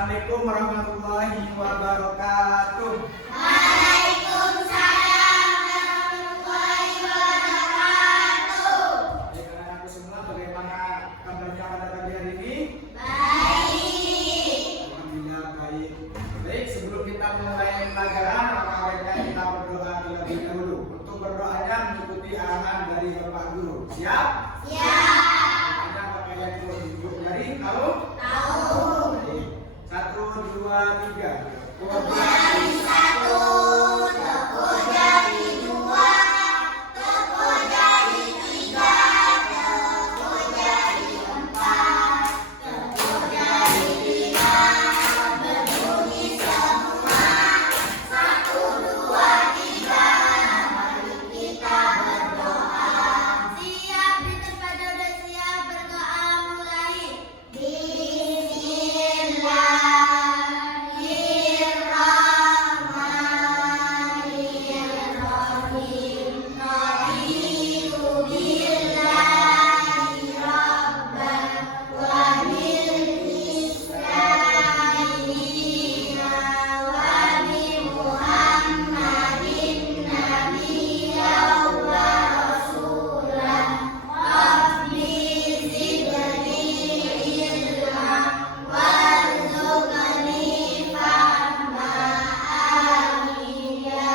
Assalamualaikum warahmatullahi wabarakatuh. Waalaikumsalam warahmatullahi wabarakatuh. Baik, anak-anakku semua, bagaimana kabarnya pada pagi hari ini? Baik. Alhamdulillah baik. Baik, sebelum kita memulai pelajaran, maka baiknya kita berdoa terlebih dahulu. Untuk berdoanya mengikuti arahan dari Bapak Guru. Siap? Siap. Ada Bapak yang duduk dari tahu? Tahu. Baik. 1, 2, 3. Toko jari 1, toko jari 2, toko jari 3, toko jari 4, toko jari 5, berbunyi semua. 1, 2, 3, mari kita berdoa. Siap, di tempat sudah siap berdoa mulai. Bismillahirrahmanirrahim. Raditu billahi rabban wa bil islami dinan wa bi Muhammadin nabiyyan wa rasulan. Rabbi zidni ilman warzuqni fahma. Amin ya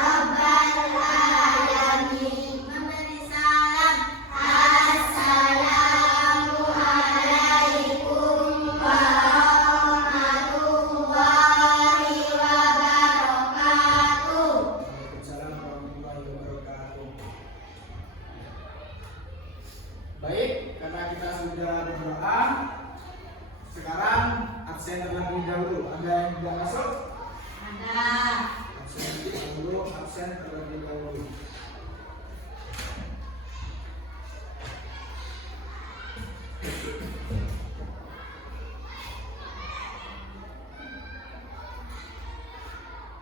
rabbal alamin. Memberi salam. Assalamualaikum warahmatullahi wabarakatuh. Waalaikumsalam warahmatullahi wabarakatuh. Baik, karena kita sudah berdoa, sekarang absen terlebih dahulu. Ada yang tidak masuk? Ada. Absen dahulu, absen terlebih dahulu.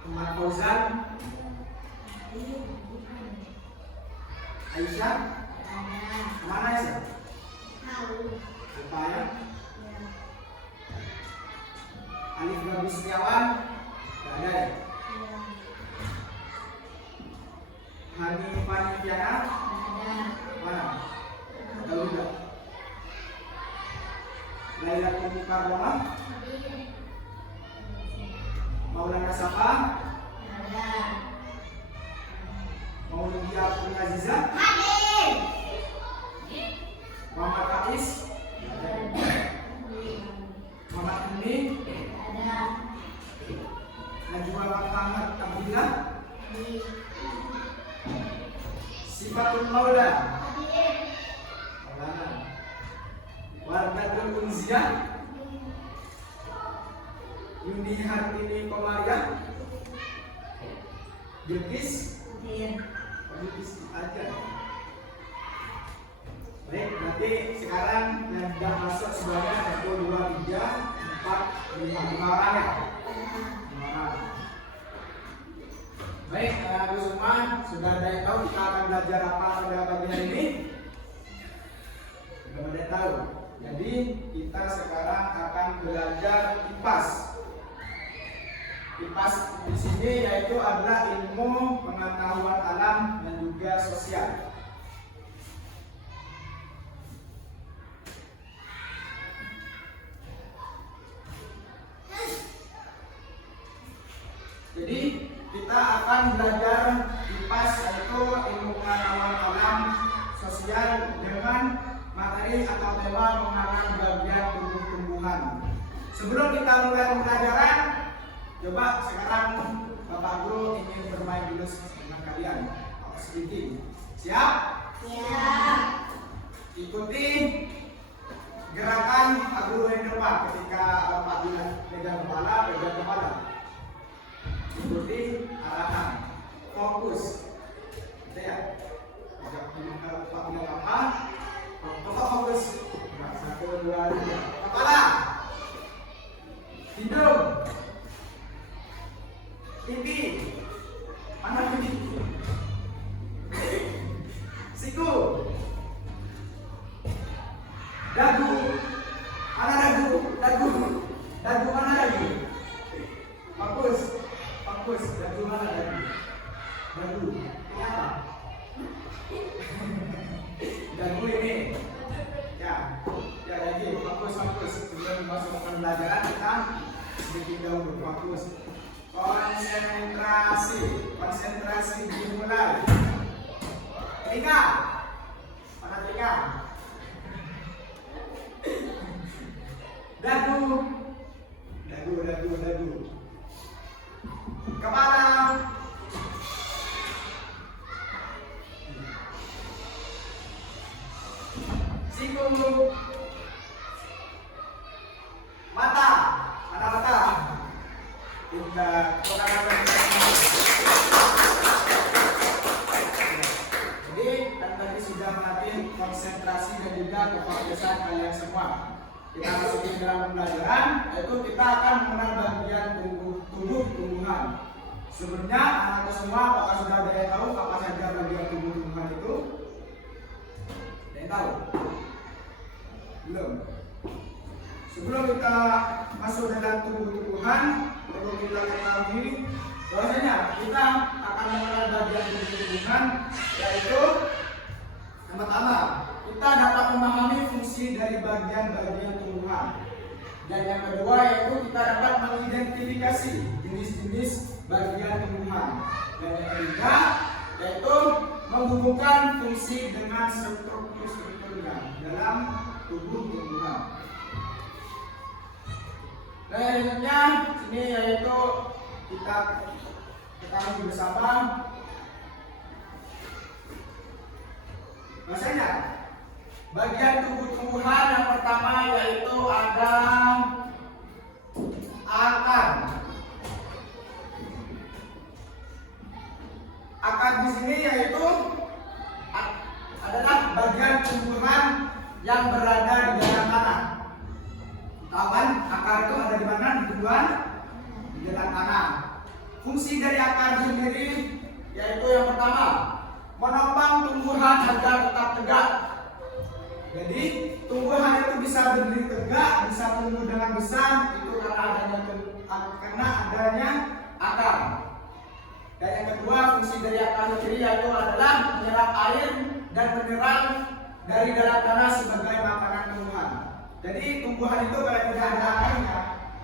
Muhammad Fauzan, Aisyah, mana Aisyah? Lupa ya? Alif Babi Setiawan, tidak ada ya? Hani Fani Tiana, mana? Tahu tidak? Laila Kumu Karoma, Maulana Safa, Maulana Abdul Aziza, Muhammad Faiz, Muhammad Umi, Najwa Muhammad Abdillah, Sifatul Maula, Maulana, Wardatul Unziyah, Yuni Hartini Komariah, Bilqis, Bilqis aja. Baik, berarti sekarang yang sudah masuk sebanyak 1, 2, 3, 4, 5 orang ya? 5 orang. Baik, anak-anak semua sudah ada yang tahu kita akan belajar apa pada pagi hari ini? Sudah ada yang tahu. Jadi kita sekarang akan belajar IPAS. IPAS di sini yaitu adalah ilmu pengetahuan alam dan juga sosial. Jadi kita akan belajar IPAS yaitu ilmu pengetahuan alam sosial dengan materi atau tema mengenai bagian tumbuh-tumbuhan. Sebelum kita mulai pembelajaran, coba sekarang Bapak Guru ingin bermain dulu dengan kalian. Sedikit. Siap? Siap. Ikuti gerakan Pak Guru yang depan ketika Bapak Guru pegang kepala. Ikuti arahan. Fokus. Gitu ya. Pak Guru apa? Fokus. 1, 2, 3. Kepala. Hidung. Pipi. Mana pipi? Siku. Dagu. Mana dagu? Dagu mana dagu? Ini apa? Dagu ini. Ya, ya lagi fokus. Sebelum masuk ke pembelajaran kita sedikit dahulu fokus. Konsentrasi dimulai. Telinga, mana telinga? Dagu. Kepala. Siku. Mata. Mana mata? Pindah. Jadi kan tadi sudah melatih konsentrasi dan juga kefokusan kalian semua. Kita masukin dalam pembelajaran, yaitu kita akan mengenal bagian tumbuh-tumbuhan. Sebelumnya anak semua apakah sudah ada yang tahu apa saja bagian tumbuh-tumbuhan itu? Ada yang tahu? Belum. Sebelum kita masuk dalam tumbuh-tumbuhan, perlu kita ketahui bahwasanya kita akan mengenal bagian tumbuh-tumbuhan, yaitu yang pertama, kita dapat memahami fungsi dari bagian-bagian tumbuhan. Dan yang kedua yaitu kita dapat mengidentifikasi jenis-jenis bagian tumbuhan. Dan yang ketiga yaitu menghubungkan fungsi dengan struktur-strukturnya dalam tubuh tumbuhan. Dan selanjutnya ini yaitu kita ketahui bersama bahwasanya bagian tumbuh-tumbuhan yang pertama yaitu ada akar. Akar di sini yaitu adalah bagian tumbuhan yang berada di dalam tanah. Kawan, akar itu ada di mana? Di dalam tanah. Fungsi dari akar sendiri yaitu yang pertama, menopang tumbuhan agar tetap tegak. Jadi tumbuhan itu bisa berdiri tegak, bisa tumbuh dengan besar itu karena adanya akar. Dan yang kedua fungsi dari akar sendiri yaitu adalah menyerap air dan mineral dari dalam tanah sebagai makanan tumbuhan. Jadi tumbuhan itu kalau tidak ada akarnya,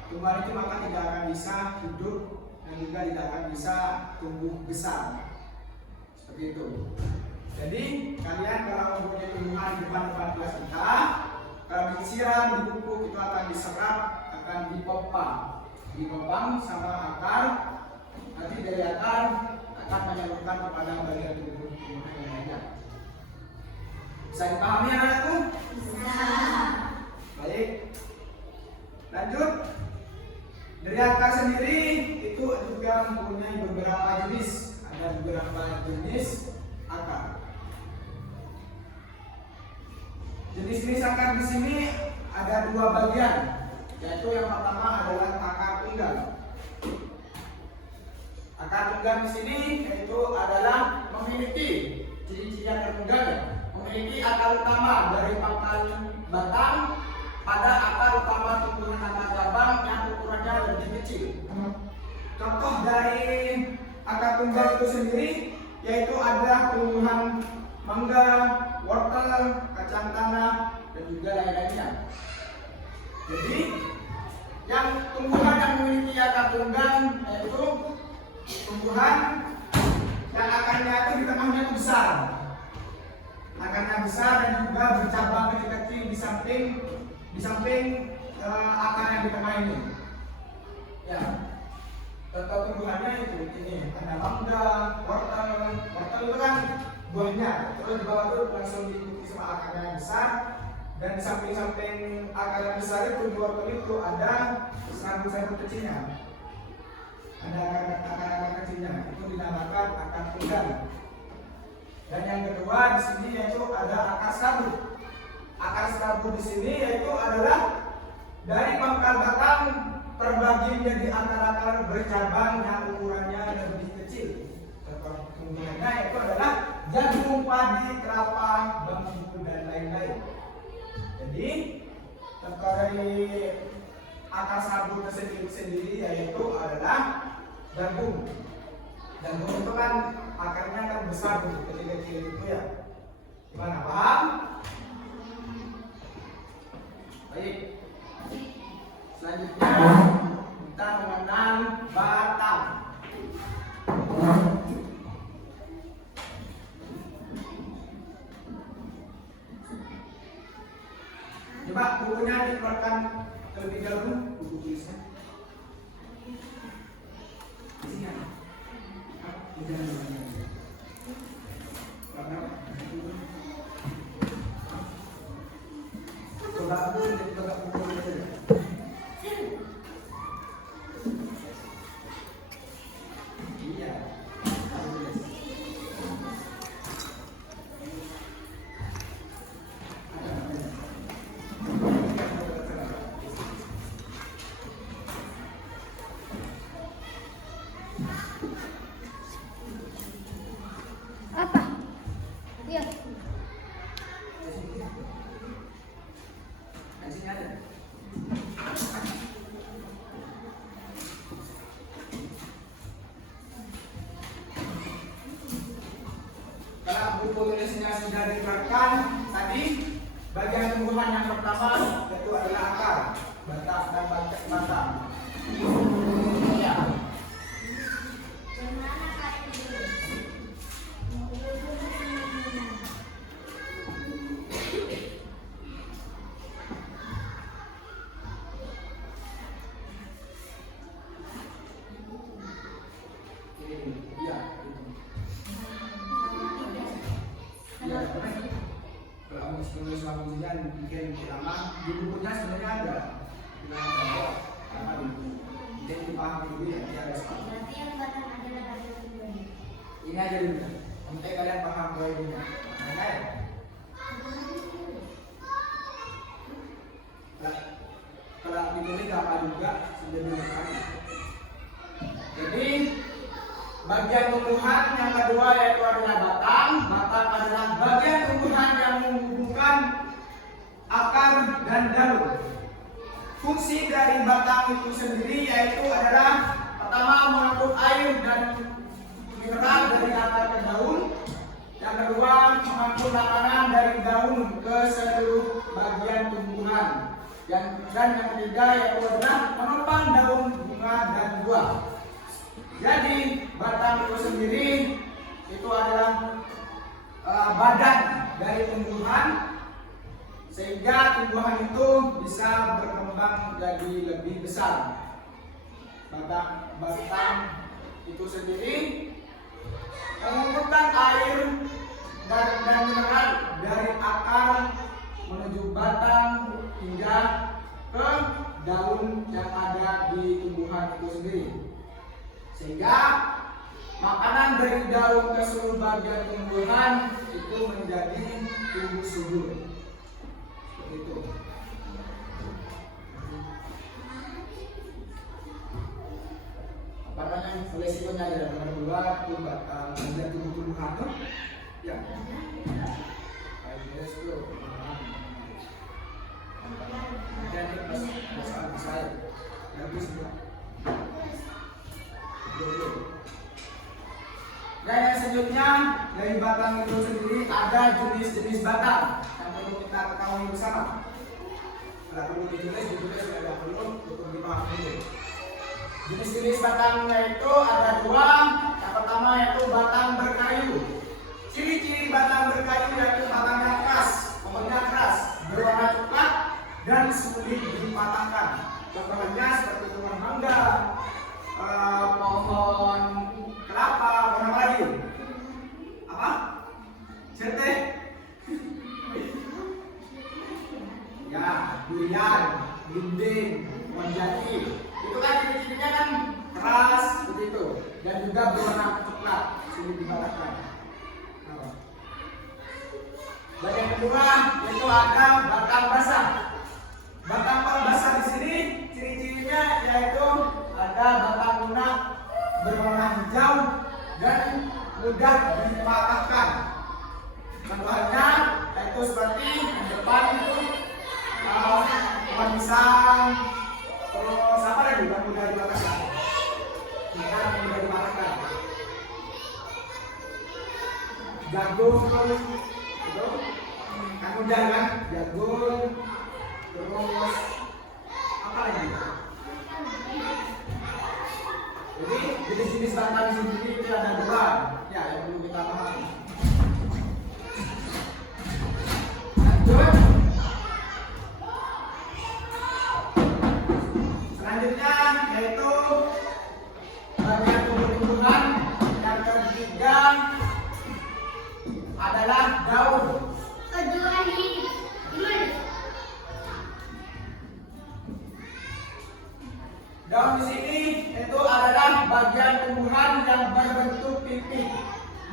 tumbuhan itu maka tidak akan bisa hidup dan juga tidak akan bisa tumbuh besar. Seperti itu. Jadi kalian kalau mempunyai tumbuhan di depan kelas kita, kalau disiram di pupuk itu akan diserap, akan dipopang sama akar. Nanti dari akar akan menyalurkan kepada bagian tubuh tumbuhan yang lainnya. Bisa dipahami anak-anakku? Bisa. Baik. Lanjut. Dari akar sendiri itu juga mempunyai beberapa jenis. Ada beberapa jenis akar. Jenis-jenis akar di sini ada dua bagian, yaitu yang pertama adalah akar tunggal. Akar tunggal di sini yaitu adalah memiliki ciri-ciri akar tunggalnya, memiliki akar utama dari pangkal batang pada akar utama tumbuhan akar cabang yang ukurannya lebih kecil. Contoh dari akar tunggal itu sendiri yaitu adalah tumbuhan mangga, wortel, kacang tanah, dan juga lain-lainnya. Jadi, yang tumbuhan yang memiliki akar tunggal yaitu tumbuhan yang akarnya itu di tengahnya itu besar. Akarnya besar dan juga bercabang kecil-kecil di samping akar yang di tengah ini. Ya. Contoh tumbuhannya itu ini ada mangga, wortel itu kan buahnya, terus di bawah itu langsung diikuti sama akarnya yang besar, dan di samping-samping akar yang besar itu di wortel itu ada serabut-serabut kecilnya, ada akar-akar kecilnya, itu dinamakan akar tunggal. Dan yang kedua di sini yaitu ada akar serabut. Akar serabut di sini yaitu adalah dari pangkal batang terbagi menjadi akar-akar bercabang yang ukurannya lebih kecil. Contoh tumbuhannya itu adalah jagung, padi, kelapa, bambu, dan lain-lain. Jadi contoh dari akar sabut sendiri yaitu adalah jagung. Jagung itu kan akarnya kan besar kecil-kecil itu ya. Gimana, paham? Baik. Selanjutnya kita mengenal batang. Coba bukunya dikeluarkan terlebih dahulu, buku tulisnya. Di sini ada. Di dalam. Coba buku saja. Iya. Apa? Iya. Di sini ada. Kalau buku tulisnya sudah dikeluarkan, tadi bagian tumbuhan yang pertama itu adalah akar, batang dan batang. Ya. Kalau menulis langsungnya bikin lama di bukunya sebenarnya ada bilang bahwa apa dulu jadi dipahami dulu ya dia ada soal. Berarti yang batang adalah bagian kedua. Ini aja dulu sampai kalian paham bahwa ini mana ya? Kalau ditulis apa juga sudah dipahami. Jadi bagian tumbuhan yang kedua yaitu adalah batang. Batang adalah bagian tumbuhan yang menghubungkan akar dan daun. Fungsi dari batang itu sendiri yaitu adalah pertama mengangkut air dan mineral dari akar ke daun. Yang kedua mengangkut makanan dari daun ke seluruh bagian tumbuhan. Dan yang ketiga yaitu adalah menopang daun, bunga dan buah. Jadi batang itu sendiri itu adalah badan dari tumbuhan sehingga tumbuhan itu bisa berkembang jadi lebih besar. Batang itu sendiri mengumpulkan air dan mineral dari akar menuju batang hingga ke daun yang ada di tumbuhan itu sendiri. Sehingga makanan dari daun ke seluruh bagian tumbuhan itu menjadi tumbuh subur. Seperti itu. Apa namanya? Resikonya adalah nomor 2 itu bakal ada tumbuh-tumbuhan tuh. Ya. Resiko. Jadi masalah saya. Nanti semua. Dan yang selanjutnya dari batang itu sendiri ada jenis-jenis batang yang perlu kita ketahui bersama. Tidak perlu ditulis tidak perlu untuk dipahami dulu. Jenis-jenis batangnya itu ada 2. Yang pertama yaitu batang berkayu. Ciri-ciri batang berkayu yaitu batangnya keras, pohonnya keras, berwarna coklat dan sulit dipatahkan. Contohnya seperti pohon mangga, pohon kelapa, pohon apa lagi? Apa? Sete? Ya, durian, belimbing, pohon jati. Itu kan ciri-cirinya kan keras begitu dan juga berwarna coklat, sulit dipatahkan. Bagian kedua itu ada batang basah. Batang basah di sini ciri-cirinya yaitu ada batang lunak berwarna hijau dan mudah dipatahkan. Contohnya yaitu seperti di depan itu pohon pisang, terus apa lagi yang mudah dipatahkan? Mudah dipatahkan. jagung itu kan mudah kan, jagung, terus apa lagi? Jadi jenis-jenis tantangan di sini itu ada dua ya yang perlu kita pahami. Lanjut. Selanjutnya yaitu bagian tumbuh-tumbuhan. Yang ketiga adalah daun. Daun di sini itu adalah bagian tumbuhan yang berbentuk pipih,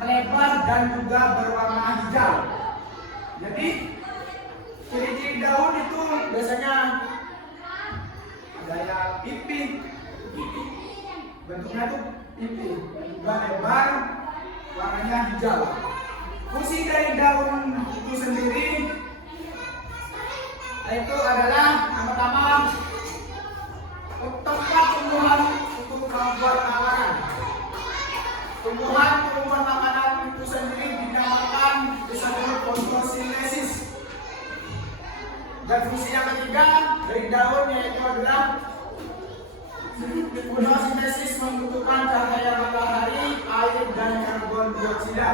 melebar dan juga berwarna hijau. Jadi ciri-ciri daun itu biasanya ada yang pipih, bentuknya tuh pipih, juga lebar, warnanya hijau. Fungsi dari daun itu sendiri itu adalah yang pertama tempat tumbuhan untuk membuat makanan. Tumbuhan makanan itu sendiri dinamakan disebut fotosintesis. Dan fungsi yang ketiga dari daun yaitu adalah fotosintesis membutuhkan cahaya matahari, air dan karbon dioksida.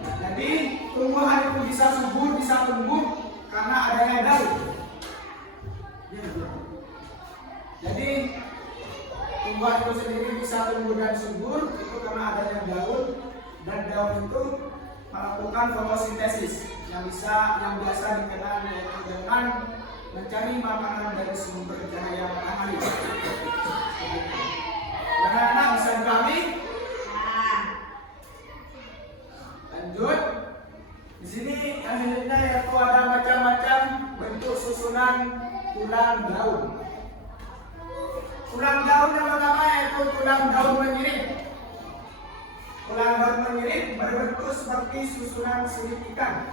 Jadi tumbuhan itu bisa subur, bisa tumbuh karena adanya daun. Jadi tumbuhan itu sendiri bisa tumbuh dan subur itu karena adanya daun, dan daun itu melakukan fotosintesis yang biasa dikenal yaitu dengan mencari makanan dari sumber cahaya matahari. Anak-anak bisa dipahami? Lanjut. Di sini yang selanjutnya yaitu ada macam-macam bentuk susunan tulang daun. Tulang daun yang pertama yaitu tulang daun menyirit. Tulang daun menyirit berbentuk seperti susunan sirip ikan.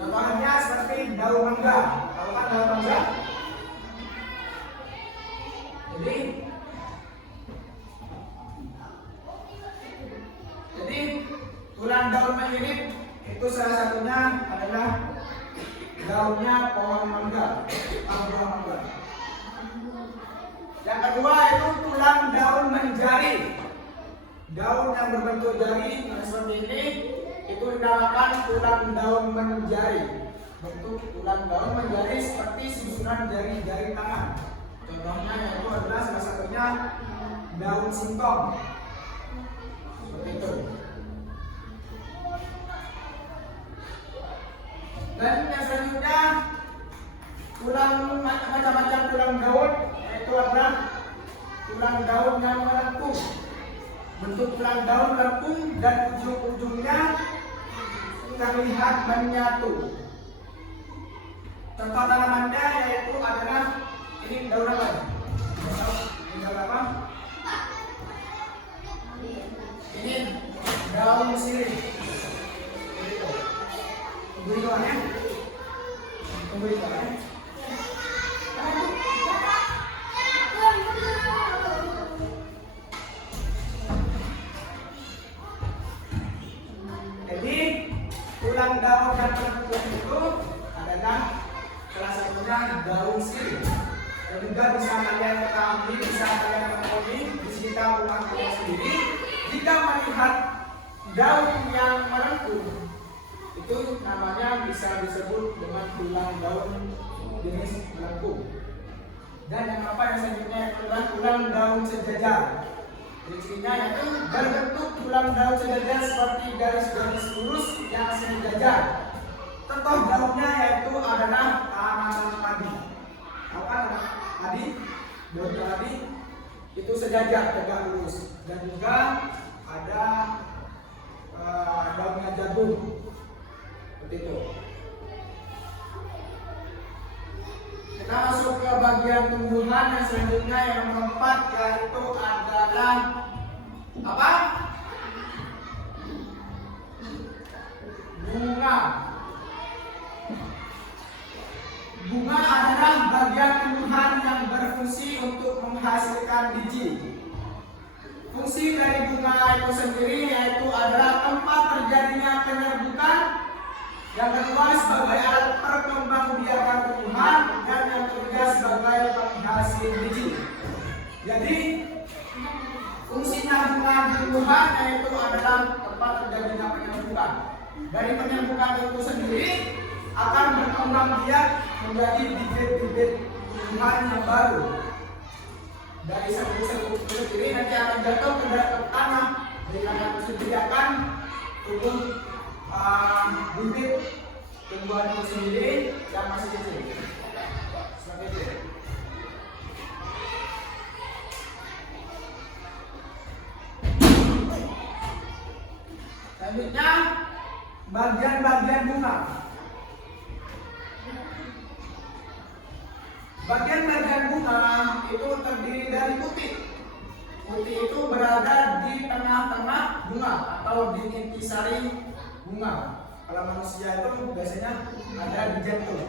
Contohnya seperti daun mangga. Tahu kan daun mangga? Jadi tulang daun menyirit itu salah satunya adalah daunnya pohon mangga atau buah mangga. Yang kedua itu tulang daun menjari. Daun yang berbentuk jari seperti ini itu dinamakan tulang daun menjari. Bentuk tulang daun menjari seperti susunan jari-jari tangan. Contohnya yaitu adalah salah satunya daun singkong. Seperti itu. Dan yang selanjutnya macam-macam tulang daun yaitu adalah tulang daun yang melengkung. Bentuk tulang daun melengkung dan ujung-ujungnya terlihat menyatu. Contoh tanamannya yaitu adalah ini daun apa? Ini daun apa? Ini daun sirih. Tunggu itu ya. Tunggu itu ya. Jadi tulang daun yang terbentuk itu adalah salah satunya daun sirih. Dan juga bisa kalian ketahui, bisa kalian ketahui di sekitar rumah kalian sendiri. Jika melihat daun yang melengkung, itu namanya bisa disebut dengan tulang daun jenis melengkung. Dan yang apa yang selanjutnya adalah tulang daun sejajar. Cirinya yaitu berbentuk tulang daun sejajar seperti garis-garis lurus yang sejajar. Contoh daunnya yaitu adalah tanaman padi. Apa padi? Daun padi itu sejajar, tegak lurus. Dan juga ada daunnya jagung. Seperti itu. Kita masuk ke bagian tumbuhan yang selanjutnya yang keempat yaitu adalah apa? Bunga. Bunga adalah bagian tumbuhan yang berfungsi untuk menghasilkan biji. Fungsi dari bunga itu sendiri yaitu adalah tempat terjadinya Yang kedua sebagai alat perkembangbiakan tumbuhan, dan yang ketiga sebagai penghasil biji. Jadi fungsinya bunga di tumbuhan yaitu adalah tempat terjadinya penyerbukan. Dari penyerbukan itu sendiri akan berkembang biak menjadi bibit-bibit tumbuhan yang baru. Dari serbuk-serbuk itu sendiri nanti akan jatuh ke tanah, dengan yang sendiri akan tumbuh bibit tumbuhan itu sendiri yang masih kecil. Seperti itu. Selanjutnya bagian-bagian bunga. Bagian-bagian bunga itu terdiri dari putih. Putih itu berada di tengah-tengah bunga atau di intisari bunga. Kalau manusia itu biasanya ada di jantung.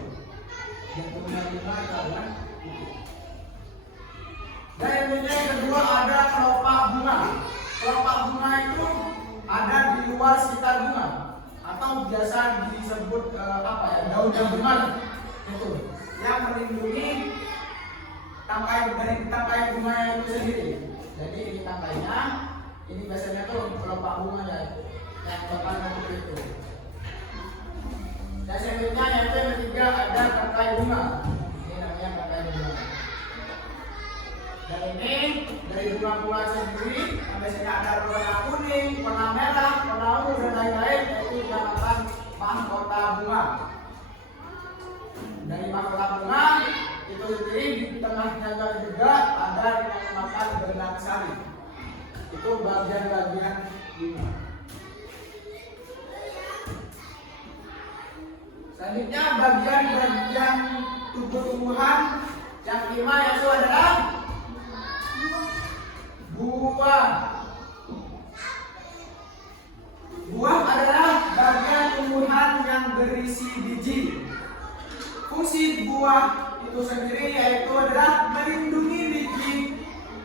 Jantungnya bunga itu adalah putih. Dan yang kedua ada kelopak bunga. Kelopak bunga itu ada di luar sekitar bunga atau biasa disebut daun-daun bunga itu yang melindungi tangkai dari tangkai bunga itu sendiri. Jadi ini tangkainya, ini biasanya tuh kelopak bunganya yang bapak itu. Dan selanjutnya yang ketiga ada tangkai bunga. Ini namanya tangkai bunga. Dan ini dari bunga-bunga sendiri biasanya ada warna kuning, warna merah, warna ungu dan lain-lain, yaitu dinamakan mahkota bunga. Dari mahkota bunga itu sendiri di tengahnya juga ada yang dinamakan benang sari. Itu bagian-bagian bunga. Selanjutnya bagian-bagian tubuh tumbuhan yang kelima yaitu adalah buah. Buah adalah bagian tumbuhan yang berisi biji. Fungsi buah itu sendiri yaitu adalah melindungi biji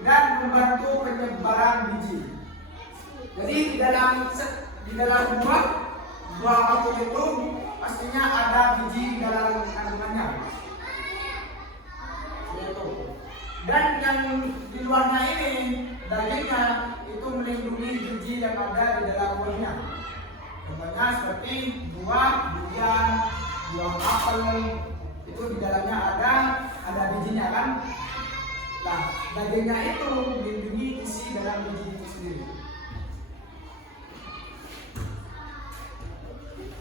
dan membantu penyebaran biji. Jadi di dalam buah apapun itu pastinya ada biji dalam kandungannya. Dan yang di luarnya ini dagingnya itu melindungi biji yang ada di dalam buahnya. Contohnya seperti buah durian, buah apel, itu di dalamnya ada bijinya kan. Nah, dagingnya itu melindungi isi dalam biji itu sendiri.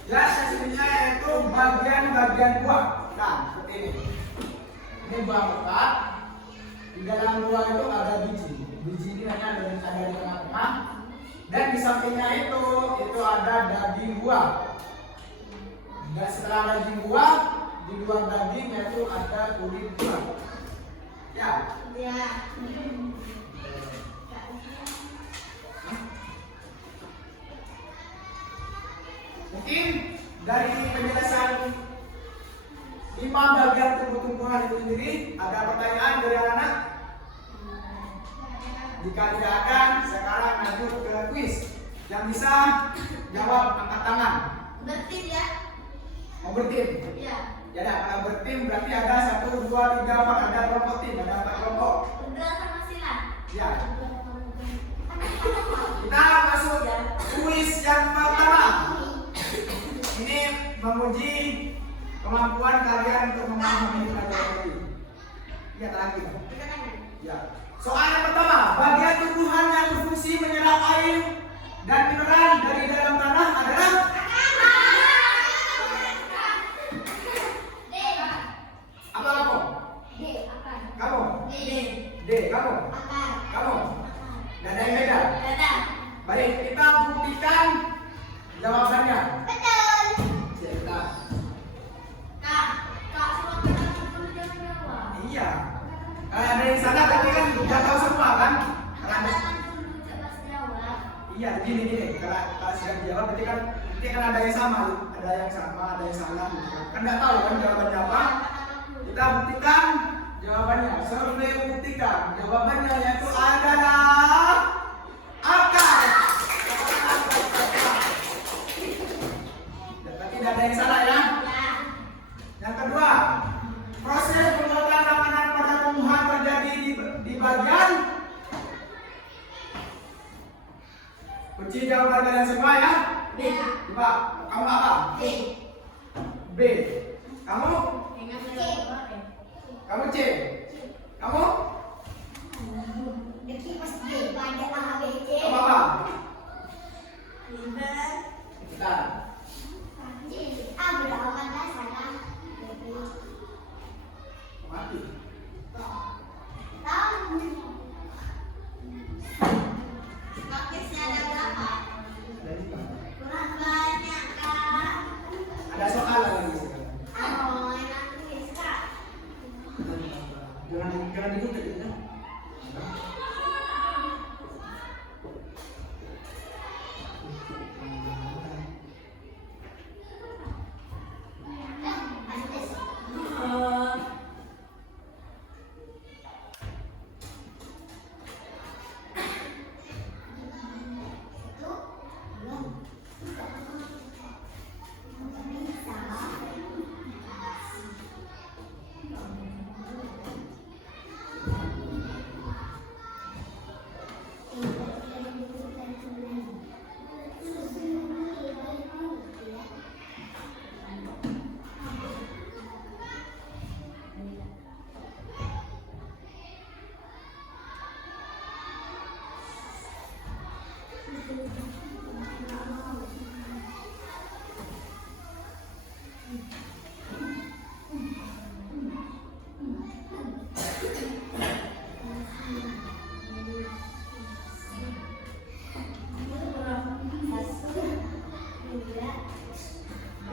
Ya, selanjutnya yaitu bagian-bagian buah. Nah, seperti ini. Ini buah mekat. Di dalam buah itu ada biji. Biji ini hanya ada di tengah-tengah. Dan di sampingnya itu ada daging buah. Dan setelah daging buah, di luar daging itu ada kulit buah. Ya. Ya. Mungkin dari penjelasan 5 bagian tumbuh-tumbuhan itu sendiri, ada pertanyaan dari anak? Jika tidak ada, sekarang lanjut ke kuis. Yang bisa jawab angkat tangan. Bertim ya? Mau bertim? Iya. Ya, kalau bertim berarti ada 1, 2, 3, 4, ada kelompok tim, ada 4 kelompok. Udah sama silang. Ya. Kita masuk kuis yang pertama. Ini menguji kemampuan kalian untuk memahami pelajaran ini. Lihat lagi. Ya. Soal yang pertama, bagian tumbuhan yang berfungsi menyerap air dan mineral dari dalam tanah adalah apa kamu? D. Akar. Kamu? D. Kamu? Akar. Kamu? Dan ada yang beda? Dada. Baik, kita buktikan jawabannya. Betul. Kita. Kak semua kita perlu jangan jawab. Iya. Kalau ada yang salah berarti kan udah tahu semua kan? Kalau ada, Dulu coba jawab. iya, gini. Kalau sudah dijawab berarti kan ada yang sama, ada yang salah. Kan nggak tahu kan jawabannya apa? Kita buktikan jawabannya. Survei buktikan jawabannya yaitu adalah akar. Berarti tidak ada yang salah ya. Ya. Yang kedua, proses pembuatan makanan pada tumbuhan terjadi di bagian. Kunci jawaban kalian semua ya. B. Coba, kamu apa? B. B. Kamu? C. Kamu C. Kamu? Deki pas B. Pada A, B, C. Kamu apa? Liver. Kita. C. A berawan dah sana. Mati. Tahu. Raketnya ada berapa? Kurang banyak kak. Ada soal lagi sekarang. Oh, enak tulis kak. Jangan dibuka ya.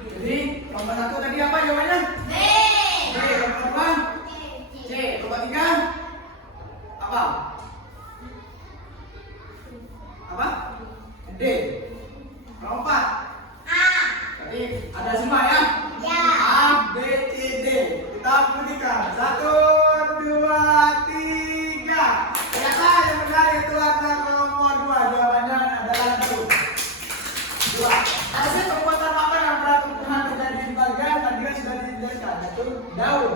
Jadi, nomor 1 tadi apa jawabannya? B. B. Nomor 2? C. Nomor 3? Apa? Apa? D. Nomor 4? A. Tadi ada semua ya? Ya. A, B, C, D. Kita buktikan. 1, 2, 3. Ternyata yang benar itu adalah nomor 2. Jawabannya adalah 2. Proses pembuatan makanan pada tumbuhan terjadi di bagian tadi kan sudah dijelaskan, yaitu daun.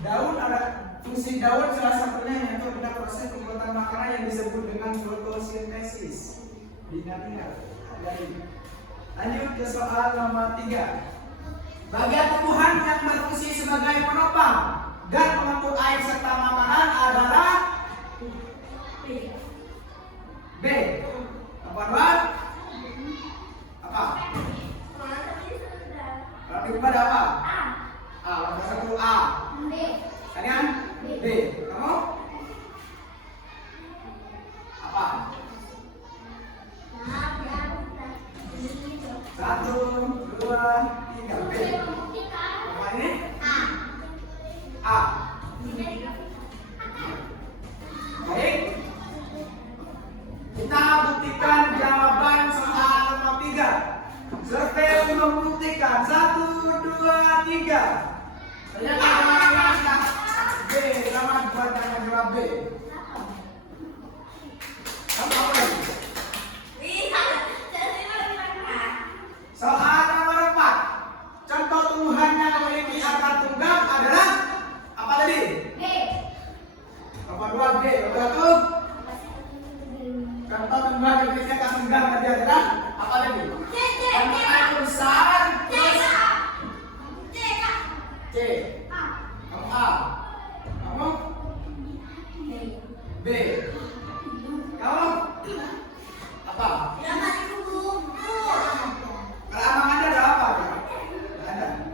Daun ada fungsi daun salah satunya yaitu adalah proses pembuatan makanan yang disebut dengan fotosintesis. Diingat-ingat. Jadi, lanjut ke soal nomor 3. Bagian tumbuhan yang berfungsi sebagai penopang dan pengepul air serta makanan adalah B. Nomor 2? Apa? Kalau di ada apa? A. Nomor 1 A. B. Kalian? B. Kamu? Apa? 1, 2, 3 B. Apa ini? A. Baik. Kita buktikan jawaban soal nomor 3. Survei membuktikan 1, 2, 3. Ternyata jawabannya B. Selamat buat yang jawab B. Kamu apa lagi? Soal nomor 4. Contoh tumbuhan yang memiliki akar tunggal adalah apa tadi? B. Nomor 2 B. Nomor 1. Contoh tumbuhan yang memiliki akar tunggal tadi adalah apa tadi? Air besar. C. Kamu A. Kamu? B. Kamu? Apa? Kalau abang ada apa? Tidak ada.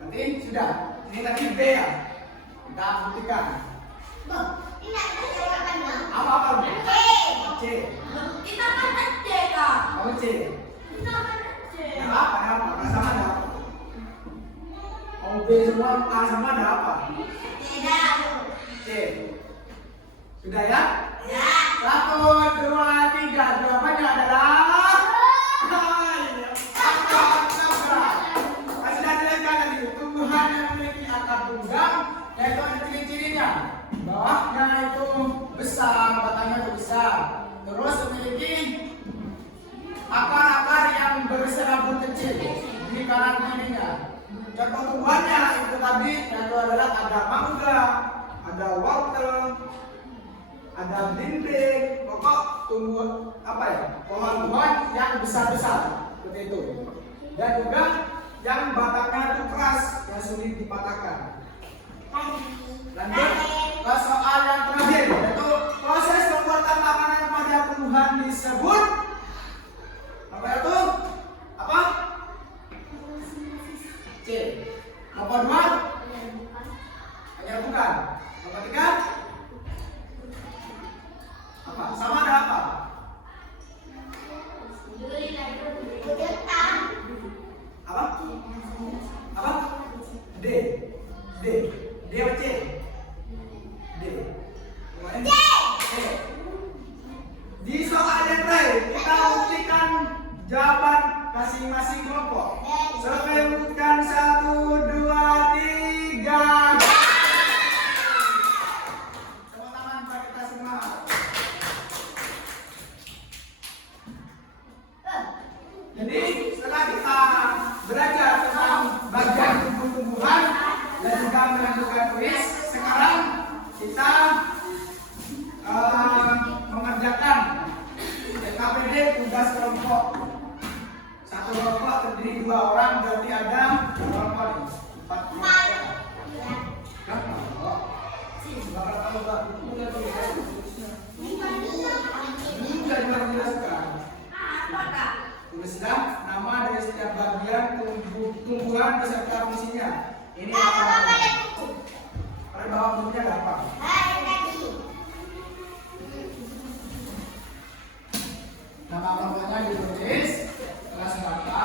Nanti sudah. Ini tadi B ya. Kita buktikan. Apa? C. Kamu C. Ada apa? Ada apa? Ada sama ada apa? Kamu B semua A sama ada apa? C. Sudah ya? 1, 2, 3. Jawabannya adalah tumbuhan yang memiliki akar tunggal, yaitu ada ciri-cirinya. Bawahnya itu besar, batangnya itu besar. Terus memiliki akar-akar yang berserabut kecil. kecil di kanan kirinya. Contoh tumbuhannya itu tadi yaitu adalah ada mangga, ada wortel, ada belimbing, pokok tumbuhan apa ya? Pohon-pohon yang besar-besar seperti itu. Dan juga yang batangnya itu keras yang sulit dipatahkan. Lanjut ke soal yang terakhir, yaitu proses pembuatan makanan pada tumbuhan disebut apa itu? Apa? C. Nomor 2 penyerbukan. Nomor 3 apa? Sama ada apa? Apa? Apa? D. D. D apa C? D. D. Di soal yang terakhir kita buktikan jawaban masing-masing kelompok. Siapa yang membuktikan 1, 2, 3. Tepuk tangan bagi kita semua. Jadi setelah kita belajar tentang bagian tumbuh-tumbuhan dan juga melakukan kuis, sekarang kita mengerjakan TKPD tugas kelompok. Satu kelompok terdiri 2 orang, berarti ada berapa nih? 4 kelompok. Tulislah nama dari setiap bagian tumbuhan beserta fungsinya. Ini apa? Pada bawah bukunya gampang. Nama kelompoknya ditulis, kelas berapa,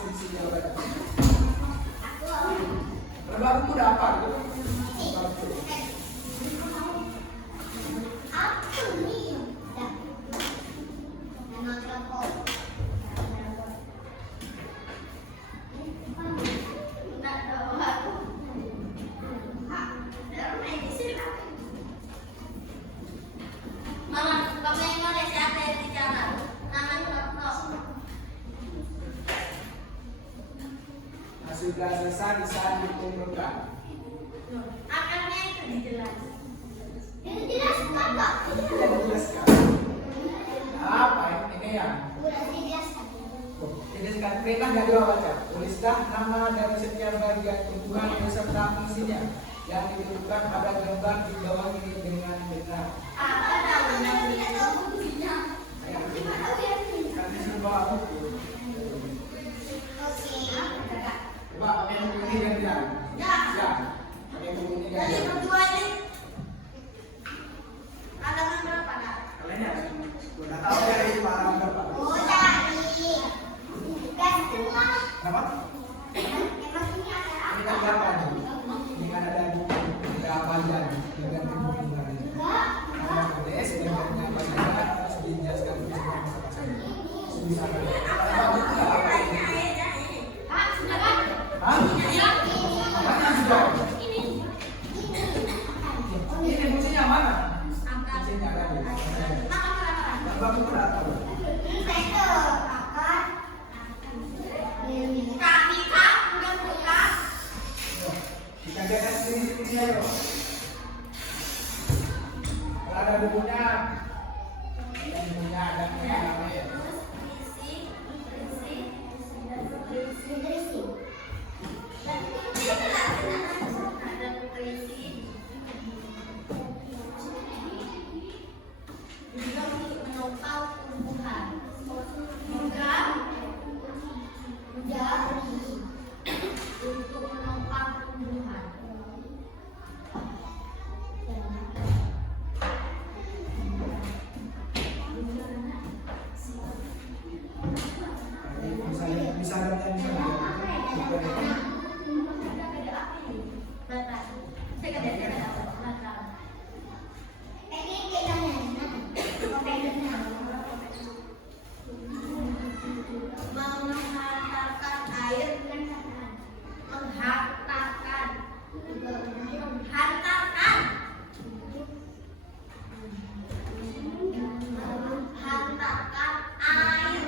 fungsi jawabannya. Pada bawah buku udah apa gitu? Sudah selesai bisa dikumpulkan. Akarnya itu dijelaskan. Itu dijelaskan kok. Tidak dijelaskan. Apa ini ya? Udah dijelaskan. Jelaskan perintah nggak dua baca. Tulislah nama dari setiap bagian tumbuhan beserta fungsinya yang ditentukan pada gambar di bawah ini dengan benar. Apa namanya? Tidak tahu fungsinya. Gimana tahu ya? Karena sebuah buku. Coba pakai buku ini gantian. Ya. Ya. Pakai buku ini Jadi gantian. berdua ini halaman berapa nak? Kalian ya sudah tahu ya itu halaman berapa? Oh dari bukan semua. Kenapa? Emang ini ada Ini apa? kan berapa nih? Ini kan ada buku berapa aja dengan buku baru. Ada tulis gambarnya apa saja harus dijelaskan semua masalah. Bisa. Kalau buku apa ini? Kak, sudah kan? Hah? Mana sudah? Ini fungsinya mana? Fungsinya tadi. Gambar buku berapa? Kita lihat sini ayo. Kalau ada bukunya, ada namanya. Untuk menopang tumbuhan. Bisa dan Menghantarkan air, menghantarkan, menghantarkan, menghantarkan air.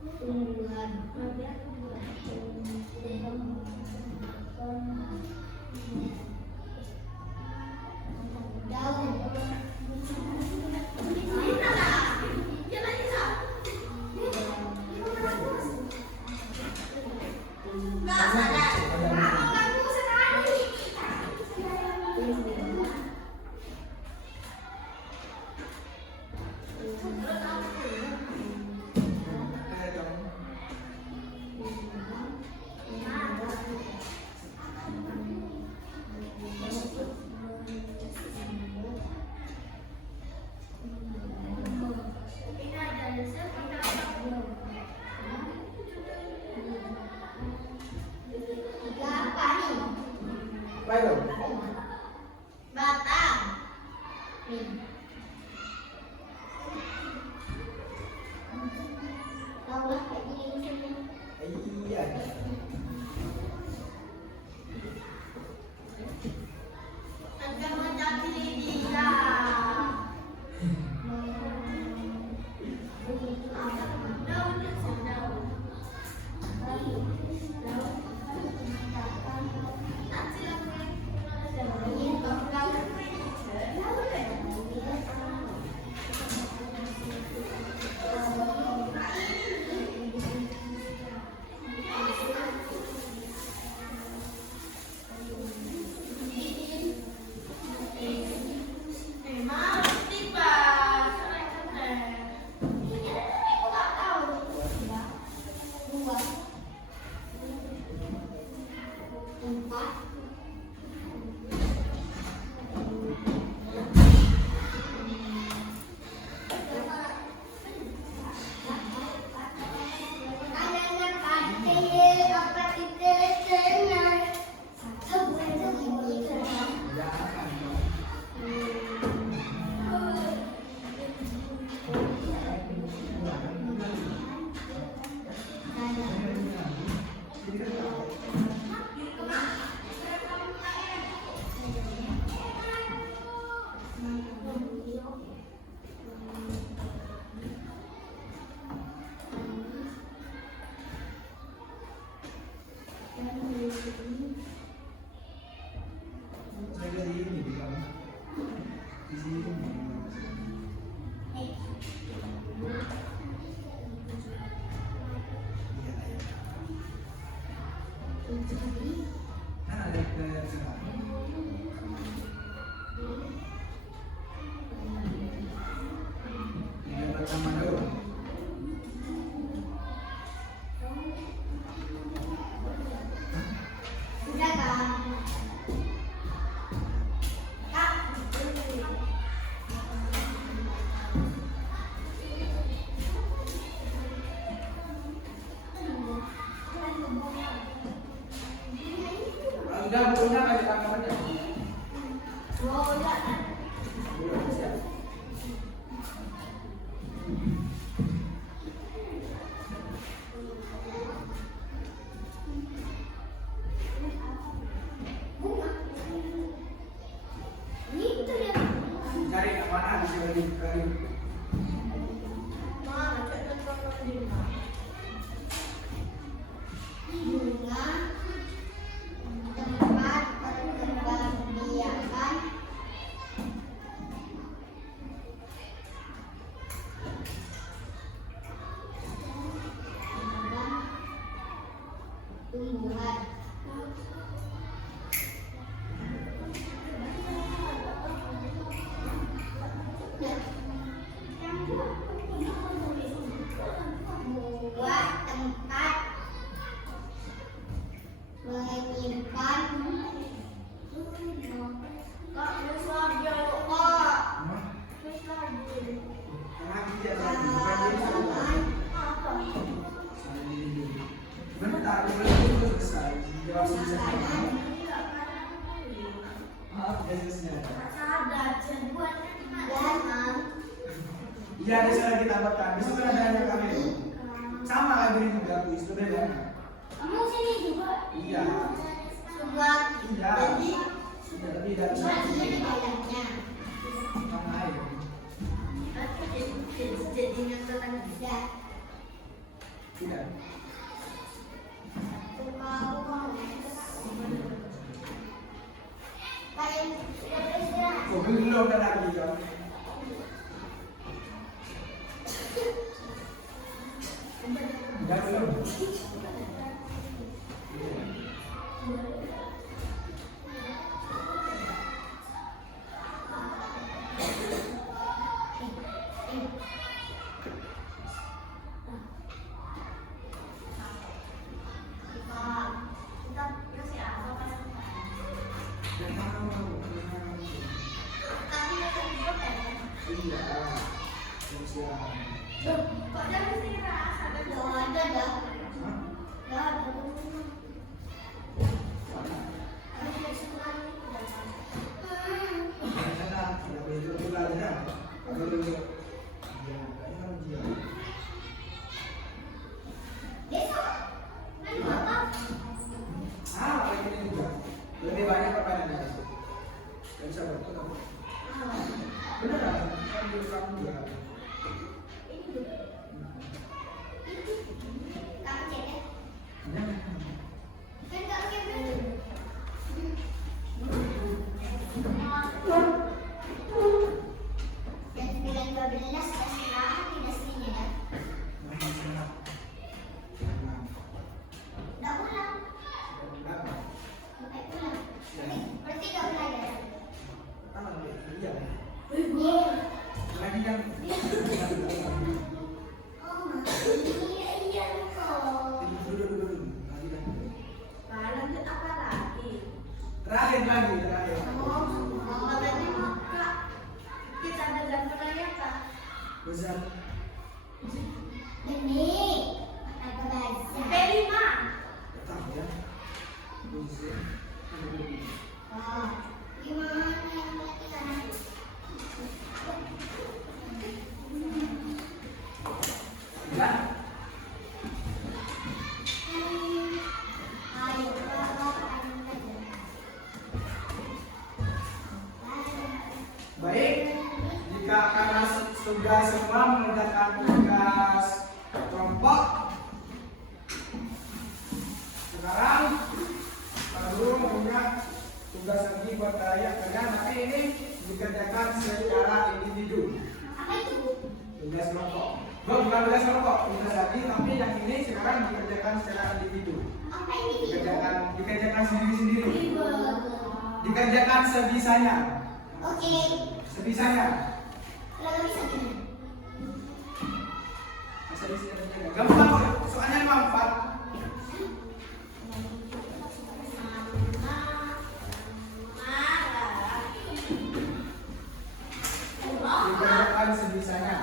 tumbuhan. Daun. Baik dong. Batang. Taulah kayak gini. Iya. Agak menjadi dia. Saya dari ini bilang di sini. Kan ada ke sekarang. Yang pertama dulu. Sudah kan? Kak. Udah bukunya kasih tanggapannya. Oh, udah. Cari yang mana bisa lebih kering. Bunga tempat perkembangbiakan tumbuhan. Buat tempat menyimpan kok terus lagi kok terus lagi Lagi dia lagi bukan jadi tanaman apa bentar, belum selesai. Jawab selesai. Maaf, ya selesai. dan Iya, ada saya lagi tambahkan. Di situ ada yang kami. Sama kayak gini juga, Bu. Itu beda. kamu sini juga Iya. sebuah Iya. jadi Sudah lebih dari cuma satu. ini kayaknya Sama air. jadinya tetangga bisa Tidak. Kalian sudah beristirahat? Oh, belum ada lagi ya. Enggak belum. Kita kasih apa kan? Tapi kita juga kan? Iya. Siap. Loh, kok dia beristirahat? Nggak ada dah. Nggak ada. Habis dari sekolah ini udah besok main apa? Lebih banyak permainannya. Gak bisa bertemu. Beneran, kan di kamu juga. Kamu cek ya? Nah, Kan kamu yang bener. Jam 9.12 istirahat tidak sini ya? Nggak pulang. Sampai pulang. Berarti nggak belajar. iya. Lagi yang Oh, iya kok. dulu. Lagi yang Lanjut apa lagi? terakhir. Oh, katanya mau Kak, kita ada jam perayaan. Besar. Ini apa baca? P5. Tahu ya. Besar. Oh, gimana yang pelatihan? Enggak. Ayo, Baik. Jika karena sudah semua mengerjakan tugas kelompok, sekarang baru punya tugas lagi buat kalian, tapi ini dikerjakan secara individu. apa itu? Tugas kelompok. Bukan tugas kelompok, tugas lagi, tapi yang ini sekarang dikerjakan secara individu. Apa ini? Dikerjakan sendiri-sendiri. Dikerjakan sebisanya. Oke, Sebisanya. kalau nggak bisa gimana? Gampang kok, soalnya manfaat. Dikerjakan sebisanya.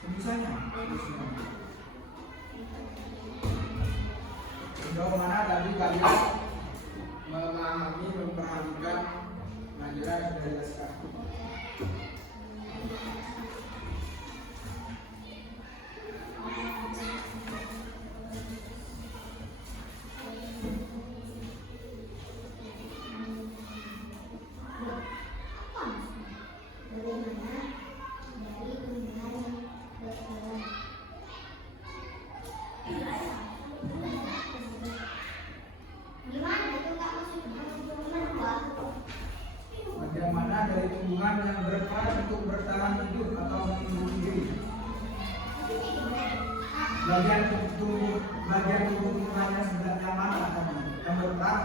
Sebisanya. Sejauh mana tadi kalian memahami, memperhatikan pelajaran yang sudah dijelaskan?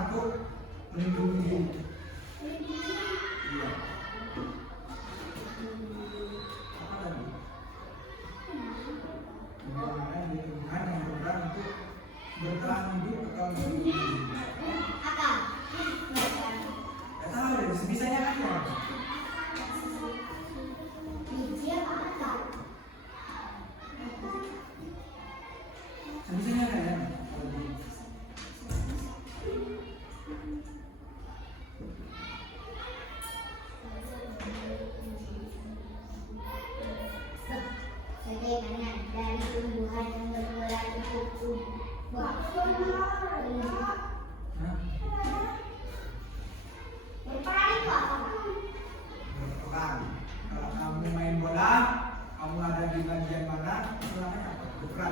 untuk melindungi diri. Iya. Apa tadi? Menggunakan lingkungan yang berperan untuk bertahan hidup atau melindungi diri. Gak tahu deh, sebisanya kan ya. Sebisanya kan ya. Bagaimana dari tumbuhan yang berperan untuk Hah? berperan itu apa? Berperan. Kalau kamu main bola, kamu ada di bagian mana? Itu namanya apa? Berperan.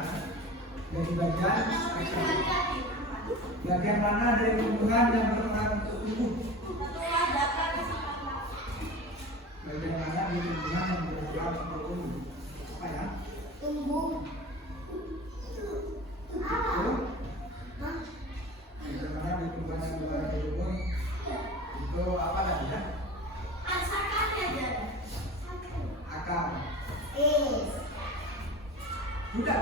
Dari bagian bagian mana dari tumbuhan yang berperan untuk tumbuh? Bagian mana dari tumbuhan yang berperan untuk tumbuh? Apa ya? Tumbuh. Itu? Bagian mana dari tumbuhan yang berperan untuk tumbuh? Itu apa tadi ya? Akar. Bukan.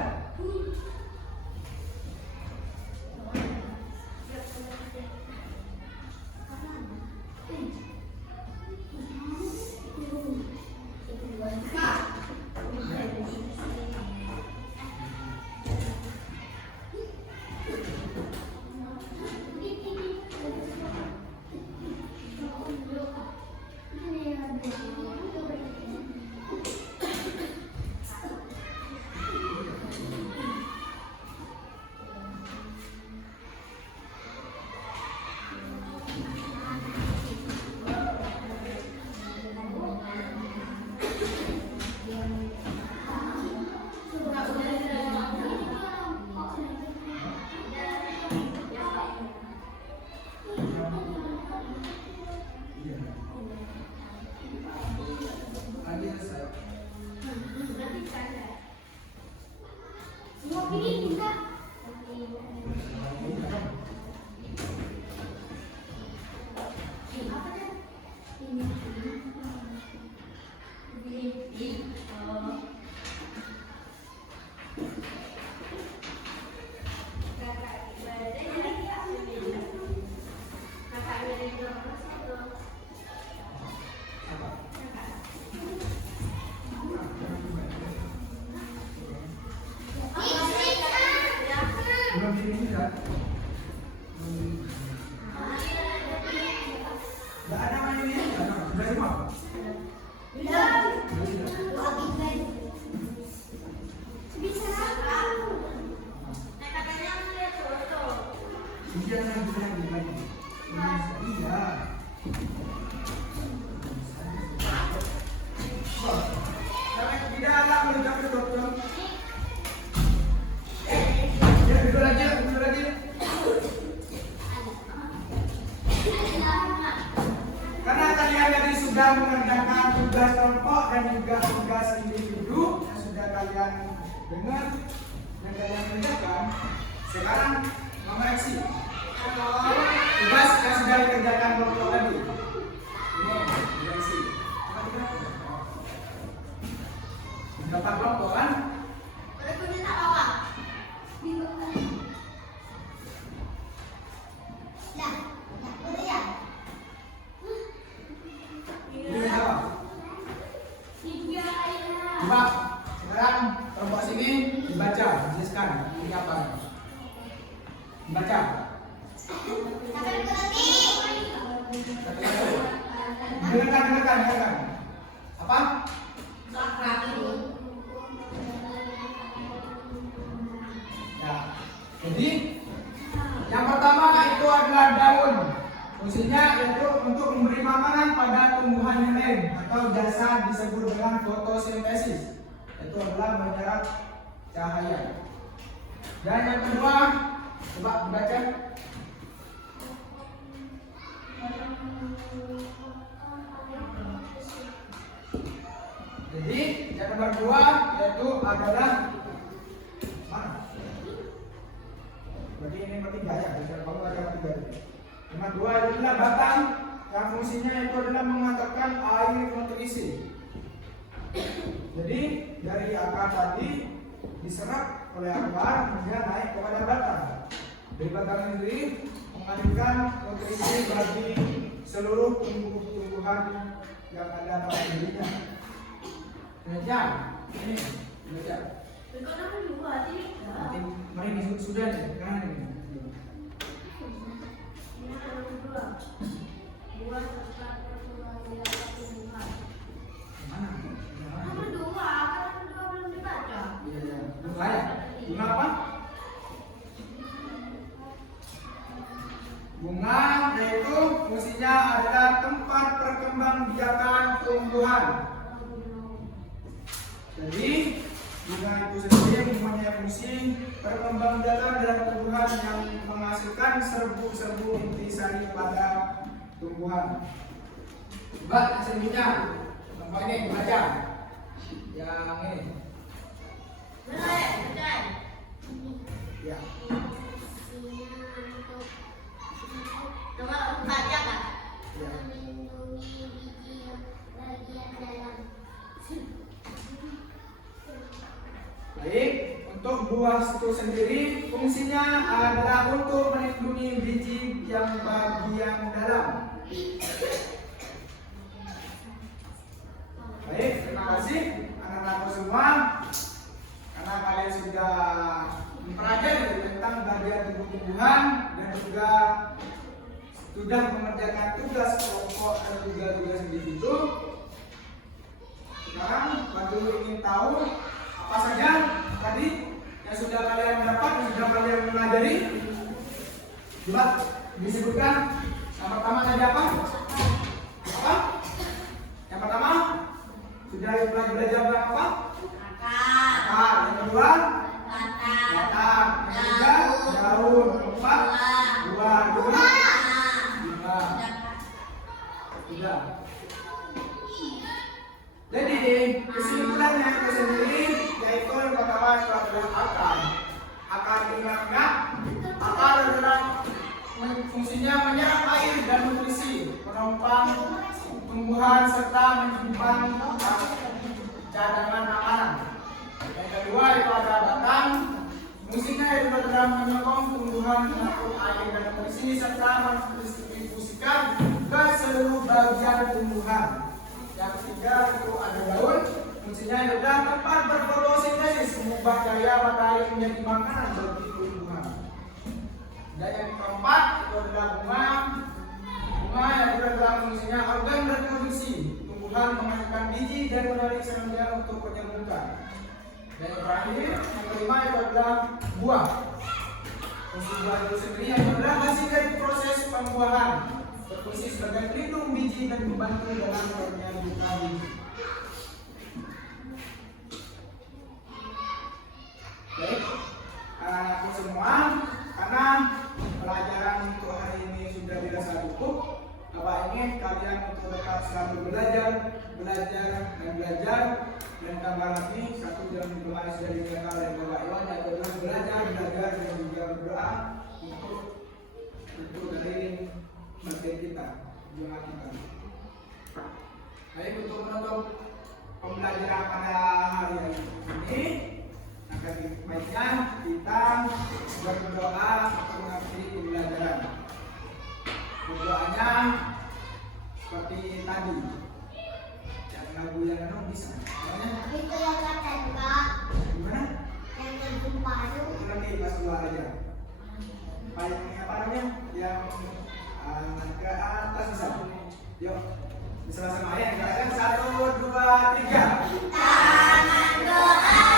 Belum ini kan? Nggak ada mainnya, sudah semua. Iya, iya. Di dalam mencapai dokter. Duduk lagi. Karena kalian tadi sudah mengerjakan tugas kelompok dan juga tugas individu yang sudah kalian dengar dan kalian kerjakan, sekarang mengoreksi tugas yang sudah dikerjakan kelompok tadi. Ini koreksi. Dapat kelompok kan? Coba sekarang kelompok sini dibaca, jelaskan ini apa? Dibaca. Dengarkan. Apa? Ya. Jadi yang pertama itu adalah daun. Fungsinya yaitu untuk memberi makanan pada tumbuhan yang lain atau jasa disebut dengan fotosintesis. Itu adalah menyerap cahaya. Dan yang kedua, coba baca. Jadi yang nomor 2 yaitu adalah mana? Berarti ini ketiga ya, kalau baca ketiga. Yang kedua itu adalah batang yang fungsinya itu adalah mengantarkan air nutrisi. Jadi dari akar tadi diserap oleh akar kemudian naik kepada batang. Dari batang sendiri mengalirkan nutrisi bagi seluruh tumbuh-tumbuhan yang ada pada dirinya. Demikian, ini demikian. Nanti mari ini sudah nih, kan ini. Mana? Iya. Bunga ya? Bunga apa? Bunga yaitu fungsinya adalah tempat perkembangbiakan tumbuhan. Jadi bunga itu sendiri mempunyai fungsi perkembangbiakan dalam tumbuhan yang menghasilkan serbu-serbu intisari pada tumbuhan. Coba yang selanjutnya, contoh ini baca yang ini. Ya. Baik, untuk buah itu sendiri fungsinya adalah untuk melindungi biji yang bagian dalam. Baik, terima kasih anak-anakku semua karena kalian sudah mempelajari tentang bagian tumbuh-tumbuhan dan juga sudah mengerjakan tugas pokok dan juga tugas individu. Sekarang bantu ingin tahu apa saja tadi yang sudah kalian dapat, yang sudah kalian pelajari. Coba disebutkan. Yang pertama tadi apa? Apa? Yang pertama sudah belajar apa? Akar. Yang kedua batang. Yang ketiga daun. Yang keempat buah. Bunga. Sudah. Jadi kesimpulannya itu sendiri yaitu yang pertama itu adalah akar. Akar ingat, akar adalah fungsinya menyerap air dan nutrisi, menopang tumbuhan serta menyimpan cadangan makanan. Yang kedua itu ada batang, fungsinya itu adalah menyokong tumbuhan mengandung air dan nutrisi serta mendistribusikan ke seluruh bagian tumbuhan. Yang ketiga itu ada daun, fungsinya adalah tempat berfotosintesis, mengubah cahaya matahari menjadi makanan bagi tumbuhan. Dan yang keempat itu adalah bunga. Bunga yang adalah fungsinya organ reproduksi, tumbuhan menghasilkan biji dan menarik serangga untuk penyembuhan. Dan yang terakhir, yang kelima itu adalah buah. Fungsi buah itu sendiri yang adalah hasil dari proses pembuahan, berfungsi sebagai pelindung biji dan membantu dalam penyembuhan biji. Baik, anak-anakku semua, karena pelajaran untuk hari ini sudah dirasa cukup, Bapak ingin kalian untuk tetap selalu belajar dan tambah lagi satu yang kemarin sudah dinyatakan oleh Bapak Iwan yaitu adalah belajar dan juga berdoa untuk dari materi kita, jemaat kita. Baik, untuk menutup pembelajaran pada hari ini, akan baiknya kita berdoa untuk mengakhiri pembelajaran. Berdoanya seperti tadi. Yang lagu yang enam bisa. Itu yang kata Kak. Gimana? Yang ngantuk paru. Itu nanti pas keluar aja. Paling apa namanya? Yang ke atas bisa. Yuk, bersama-sama ya. Kita akan 1, 2, 3. Tangan doa.